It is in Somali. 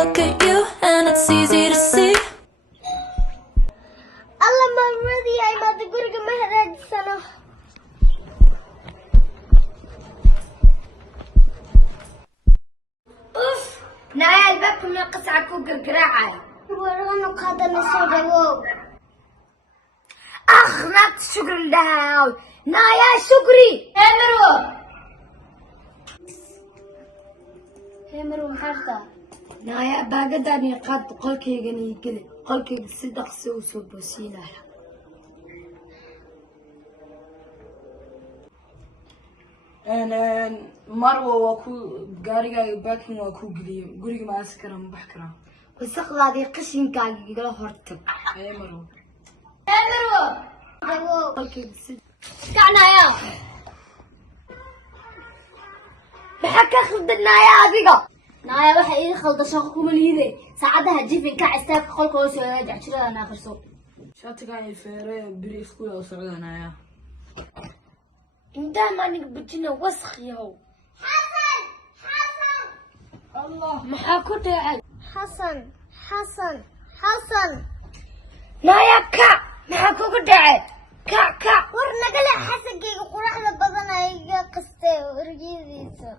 look at you and it's easy to see. Allah maradi ay mad guriga ma hagaagsano. Uff, naya albaabka ma qasca ku gargaraacay. Warano qadana soo dhawow. أخنق شكر الله نايا شكري همرو محرقة نايا باقداني قد قلكي غني كلي قلكي صدق سوسو بسينا أنا مروة وكو قاريقا باكين وكو قليم قريق ما أسكرم بحكرا وسق هذه قشن كاقي قلا هرتب أي مروة كعنا يا بحكا خلدنا يا أبيقا نايا waxa ii khalda shaqo kuma liiday saacadaha jifinka istaagka qolka oo soo raajac jirada ana akhriso شاتكا يفيري بري اسكول أو سعودانا يا inta ma nig bujina wasakh yahow حسن الله maxaa ku dhacay حسن نايا كا maxaa kugu dhacay ka war naga le xasankeyga quraxda badan ay iga qastay urgidiisa